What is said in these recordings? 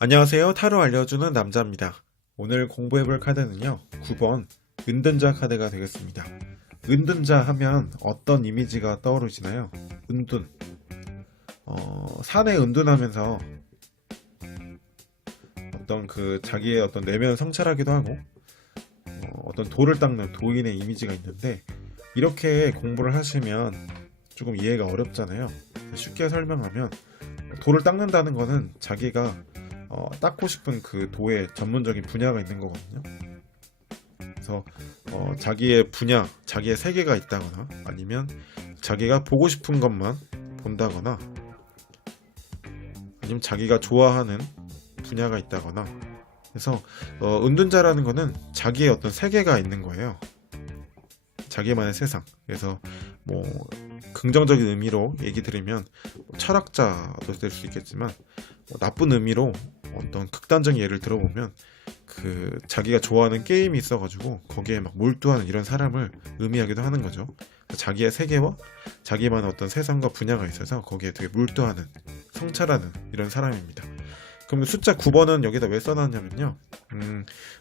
안녕하세요. 타로 알려주는 남자입니다. 오늘 공부해볼 카드는요, 9번 은둔자 카드가 되겠습니다. 은둔자 하면 어떤 이미지가 떠오르시나요? 은둔. 산에 은둔하면서 어떤 자기의 어떤 내면 성찰하기도 하고, 어떤 돌을 닦는 도인의 이미지가 있는데, 이렇게 공부를 하시면 조금 이해가 어렵잖아요. 쉽게 설명하면, 돌을 닦는다는 거는 자기가 닦고 싶은 그 도의 전문적인 분야가 있는 거거든요. 그래서 자기의 분야, 자기의 세계가 있다거나 아니면 자기가 보고 싶은 것만 본다거나 아니면 자기가 좋아하는 분야가 있다거나 그래서 은둔자라는 거는 자기의 어떤 세계가 있는 거예요. 자기만의 세상. 그래서 뭐 긍정적인 의미로 얘기 드리면 철학자도 될 수 있겠지만 나쁜 의미로 어떤 극단적인 예를 들어보면 자기가 좋아하는 게임이 있어가지고 거기에 막 몰두하는 이런 사람을 의미하기도 하는 거죠. 자기의 세계와 자기만의 어떤 세상과 분야가 있어서 거기에 되게 몰두하는 성찰하는 이런 사람입니다. 그럼 숫자 9번은 여기다 왜 써놨냐면요.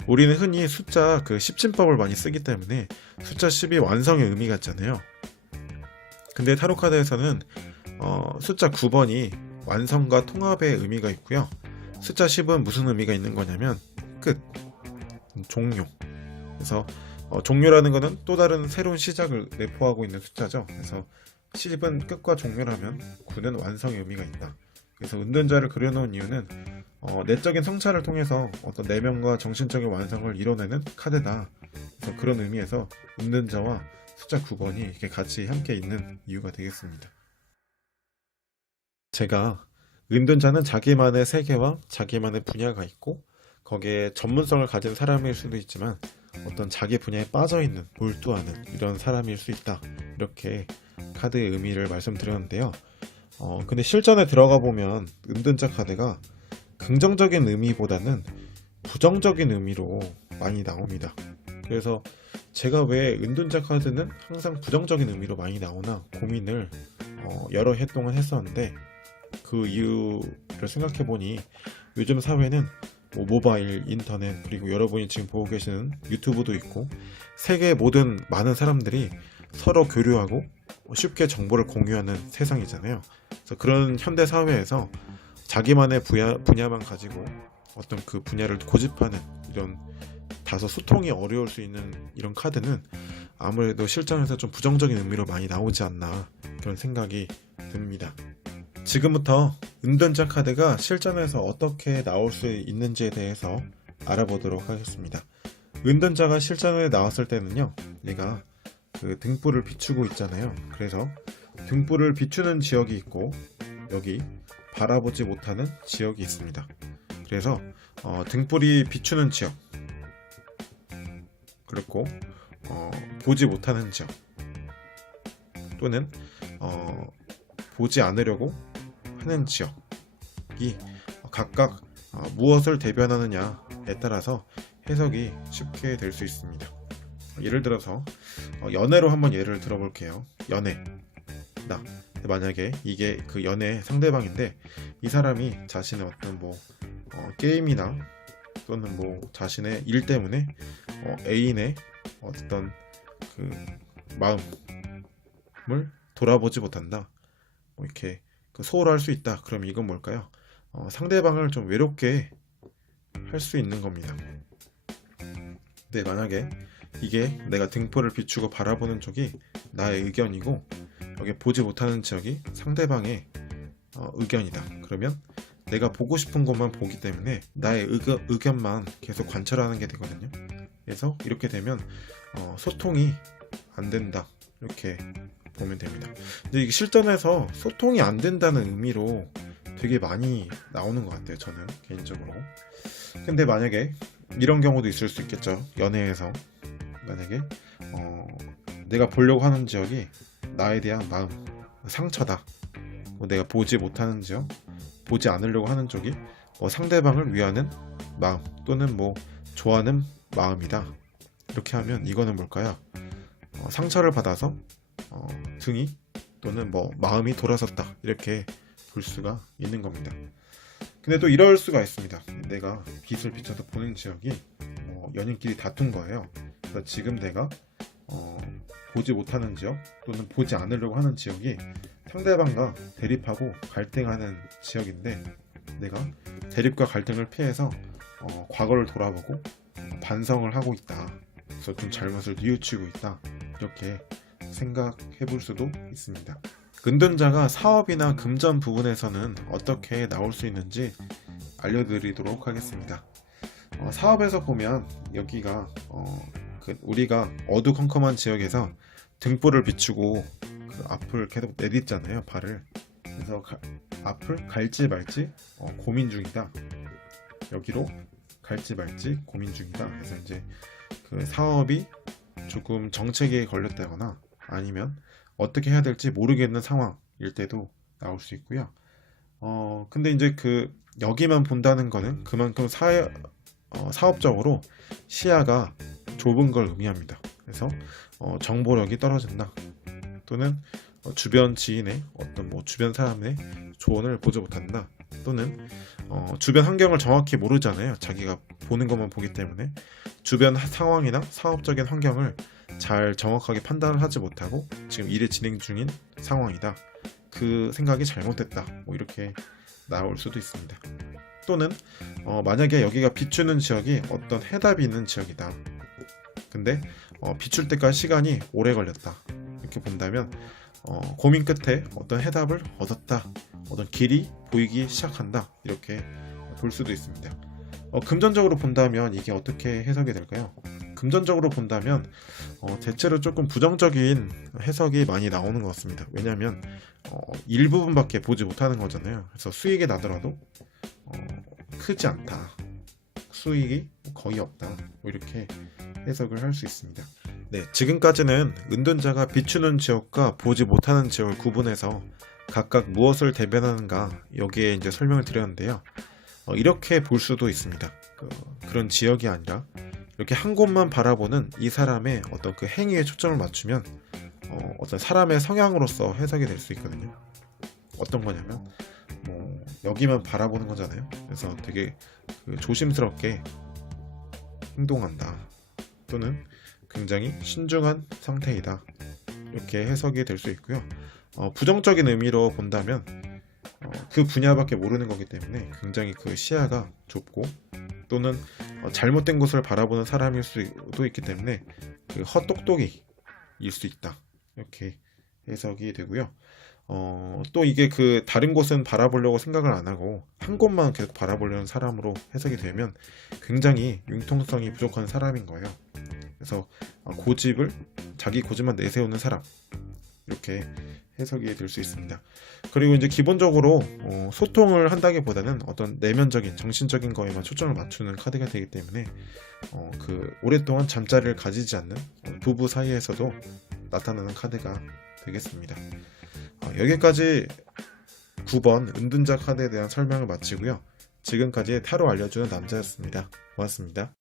우리는 흔히 숫자 10진법을 많이 쓰기 때문에 숫자 10이 완성의 의미가 있잖아요. 근데 타로 카드에서는 숫자 9번이 완성과 통합의 의미가 있고요. 숫자 10은 무슨 의미가 있는 거냐면 끝, 종료. 그래서 종료라는 거는 또 다른 새로운 시작을 내포하고 있는 숫자죠. 그래서 10은 끝과 종료라면 9는 완성의 의미가 있다. 그래서 은둔자를 그려놓은 이유는 내적인 성찰을 통해서 어떤 내면과 정신적인 완성을 이뤄내는 카드다. 그래서 그런 의미에서 은둔자와 숫자 9번이 이렇게 같이 함께 있는 이유가 되겠습니다. 제가 은둔자는 자기만의 세계와 자기만의 분야가 있고 거기에 전문성을 가진 사람일 수도 있지만 어떤 자기 분야에 빠져있는 몰두하는 이런 사람일 수 있다. 이렇게 카드의 의미를 말씀드렸는데요. 근데 실전에 들어가 보면 은둔자 카드가 긍정적인 의미보다는 부정적인 의미로 많이 나옵니다. 그래서 제가 왜 은둔자 카드는 항상 부정적인 의미로 많이 나오나 고민을 여러 해 동안 했었는데 그 이유를 생각해보니 요즘 사회는 모바일, 인터넷 그리고 여러분이 지금 보고 계시는 유튜브도 있고 세계의 모든 많은 사람들이 서로 교류하고 쉽게 정보를 공유하는 세상이잖아요. 그래서 그런 현대 사회에서 자기만의 분야만 가지고 어떤 그 분야를 고집하는 이런 다소 소통이 어려울 수 있는 이런 카드는 아무래도 실전에서 좀 부정적인 의미로 많이 나오지 않나 그런 생각이 듭니다. 지금부터 은둔자 카드가 실전에서 어떻게 나올 수 있는지에 대해서 알아보도록 하겠습니다. 은둔자가 실전에 나왔을 때는요, 얘가 등불을 비추고 있잖아요. 그래서 등불을 비추는 지역이 있고 여기 바라보지 못하는 지역이 있습니다. 그래서 등불이 비추는 지역 그리고 보지 못하는 지역 또는 보지 않으려고 하는 지역이 각각 무엇을 대변하느냐에 따라서 해석이 쉽게 될 수 있습니다. 예를 들어서 연애로 한번 예를 들어볼게요. 연애 만약에 이게 그 연애 상대방인데 이 사람이 자신의 어떤 게임이나 또는 자신의 일 때문에 애인의 어떤 그 마음을 돌아보지 못한다. 이렇게 소홀할 수 있다. 그럼 이건 뭘까요? 상대방을 좀 외롭게 할 수 있는 겁니다. 근데 만약에 이게 내가 등불을 비추고 바라보는 쪽이 나의 의견이고 여기 보지 못하는 지역이 상대방의 의견이다. 그러면 내가 보고 싶은 것만 보기 때문에 나의 의견만 계속 관철하는 게 되거든요. 그래서 이렇게 되면 소통이 안 된다. 이렇게 보면 됩니다. 근데 이게 실전에서 소통이 안 된다는 의미로 되게 많이 나오는 것 같아요. 저는 개인적으로. 근데 만약에 이런 경우도 있을 수 있겠죠. 연애에서 만약에 내가 보려고 하는 지역이 나에 대한 마음, 상처다. 내가 보지 못하는 지역, 보지 않으려고 하는 쪽이 상대방을 위하는 마음 또는 좋아하는 마음이다. 이렇게 하면 이거는 뭘까요? 상처를 받아서 등이 또는 마음이 돌아섰다. 이렇게 볼 수가 있는 겁니다. 근데 또 이럴 수가 있습니다. 내가 빛을 비춰서 보는 지역이 연인끼리 다툰 거예요. 그래서 지금 내가 보지 못하는 지역 또는 보지 않으려고 하는 지역이 상대방과 대립하고 갈등하는 지역인데, 내가 대립과 갈등을 피해서 과거를 돌아보고 반성을 하고 있다. 그래서 좀 잘못을 뉘우치고 있다. 이렇게 생각해 볼 수도 있습니다. 은둔자가 사업이나 금전 부분에서는 어떻게 나올 수 있는지 알려드리도록 하겠습니다. 사업에서 보면 여기가 우리가 어두컴컴한 지역에서 등불을 비추고 그 앞을 계속 내딛잖아요, 발을. 그래서 앞을 갈지 말지 고민 중이다. 여기로 갈지 말지 고민 중이다. 그래서 이제 그 사업이 조금 정체기에 걸렸다거나 아니면 어떻게 해야 될지 모르겠는 상황일 때도 나올 수 있고요. 근데 이제 그 여기만 본다는 거는 그만큼 사업적으로 시야가 좁은 걸 의미합니다. 그래서 정보력이 떨어진다. 또는 주변 지인의 주변 사람의 조언을 보지 못한다. 또는 주변 환경을 정확히 모르잖아요. 자기가 보는 것만 보기 때문에 주변 상황이나 사업적인 환경을 잘 정확하게 판단을 하지 못하고 지금 일이 진행 중인 상황이다. 그 생각이 잘못됐다. 이렇게 나올 수도 있습니다. 또는 만약에 여기가 비추는 지역이 어떤 해답이 있는 지역이다. 근데 비출 때까지 시간이 오래 걸렸다. 이렇게 본다면 고민 끝에 어떤 해답을 얻었다. 어떤 길이 보이기 시작한다. 이렇게 볼 수도 있습니다. 금전적으로 본다면 이게 어떻게 해석이 될까요? 금전적으로 본다면 대체로 조금 부정적인 해석이 많이 나오는 것 같습니다. 왜냐하면 일부분밖에 보지 못하는 거잖아요. 그래서 수익이 나더라도 크지 않다. 수익이 거의 없다. 이렇게 해석을 할 수 있습니다. 네, 지금까지는 은둔자가 비추는 지역과 보지 못하는 지역을 구분해서 각각 무엇을 대변하는가 여기에 이제 설명을 드렸는데요. 이렇게 볼 수도 있습니다. 그런 지역이 아니라 이렇게 한 곳만 바라보는 이 사람의 어떤 그 행위에 초점을 맞추면 어떤 사람의 성향으로서 해석이 될 수 있거든요. 어떤 거냐면 여기만 바라보는 거잖아요. 그래서 되게 조심스럽게 행동한다. 또는 굉장히 신중한 상태이다. 이렇게 해석이 될 수 있고요. 부정적인 의미로 본다면 그 분야밖에 모르는 거기 때문에 굉장히 그 시야가 좁고 또는 잘못된 곳을 바라보는 사람일 수도 있기 때문에 그 헛똑똑이일 수 있다. 이렇게 해석이 되고요. 또 이게 그 다른 곳은 바라보려고 생각을 안 하고 한 곳만 계속 바라보려는 사람으로 해석이 되면 굉장히 융통성이 부족한 사람인 거예요. 그래서 자기 고집만 내세우는 사람, 이렇게 해석이 될 수 있습니다. 그리고 이제 기본적으로 소통을 한다기보다는 어떤 내면적인 정신적인 거에만 초점을 맞추는 카드가 되기 때문에 오랫동안 잠자리를 가지지 않는 부부 사이에서도 나타나는 카드가 되겠습니다. 여기까지 9번 은둔자 카드에 대한 설명을 마치고요. 지금까지 타로 알려주는 남자였습니다. 고맙습니다.